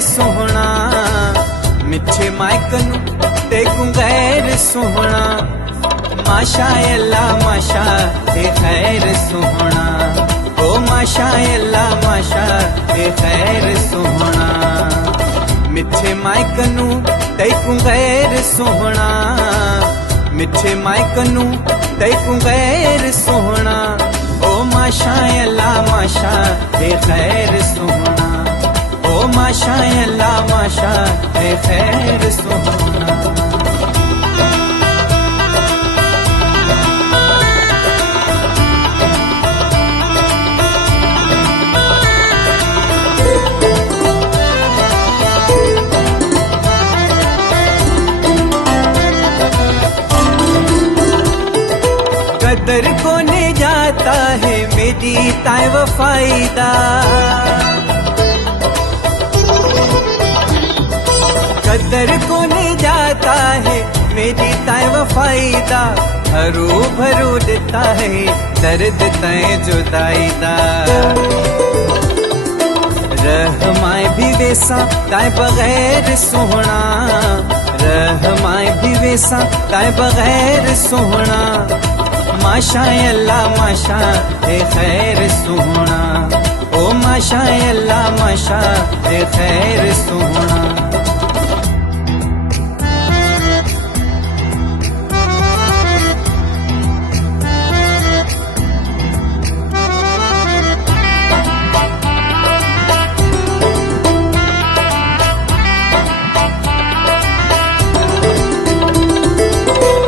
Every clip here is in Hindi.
सोहना, मिठे मायकनू तेकू गैर सोहना। माशा अल्लाह माशा ते खैर सोहना, ओ माशा अल्लाह माशा ते खैर सोहना। मिठे मायकनू तेकू गैर सोहना, मिठे मायकनू तेकू गैर सोहना। ओ माशा अल्लाह माशा ते खैर सोहना, ओ माशा अल्लाह माशा ते खैर सोहना। कदर कोने जाता है मेरी ताए वफाईदा, कदर कोने जाता है मेरी ताए वफाईदा। हरू भरू देता है दर्द तय जुदाईदा। रहमाए भी वैसा ताए बगैर सोहना, रहमाए भी वैसा ताए बगैर सोहना। माशा अल्लाह माशा ते खैर सोहना, ओ माशा अल्लाह माशा ते खैर सोहना।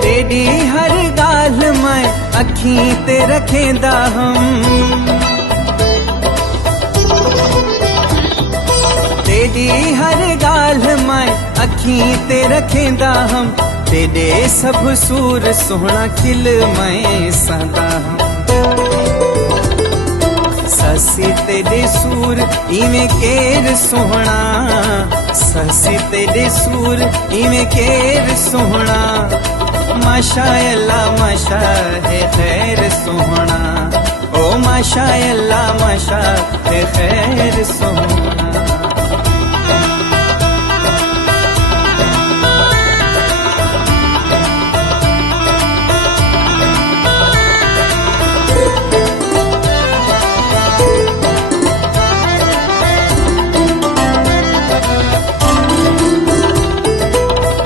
तेरी हर गाल मैं अखी ते रखेंदा हम, तेरी हर गाल मैं अखी ते रखेंदा हम। तेरे सब सूर सोहना खिल मैं सदा हम। ससी तेरे सूर इवें केर सोहना, ससी तेरे सूर इवें केर सोहना। माशा अल्लाह माशा है खैर सोहना, ओ माशा अल्लाह माशा है खैर सोहना।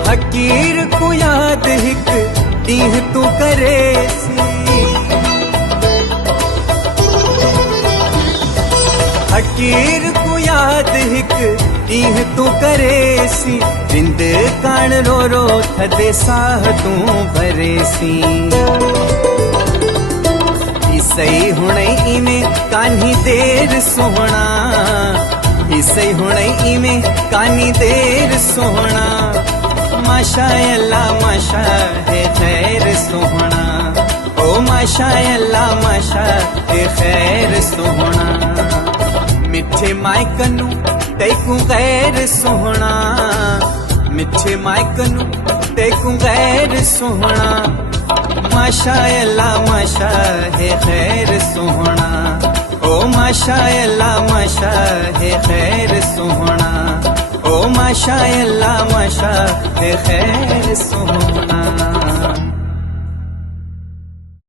फकीर को याद हिक दीह तू करे सी, फकीर को याद हिक दीह तू करे सी। रिंद कान रो रो थदे साह तू भरे सी। इसई हुणे इमें कान्ही देर सोहना, इसई हुणे इमें कान्ही देर सोहना। माशा अल्लाह माशा है खैर सोहना, ओ माशा अल्लाह माशा है खैर सोहना। मिठे मायकनू तेकू गैर सोहना, मिठे मायकनू तेकू गैर सोहना। माशा अल्लाह माशा है खैर सोहना, ओ माशा अल्लाह माशा है खैर सोहना, ओ माशा अल्लाह माशा है खैर सोहना।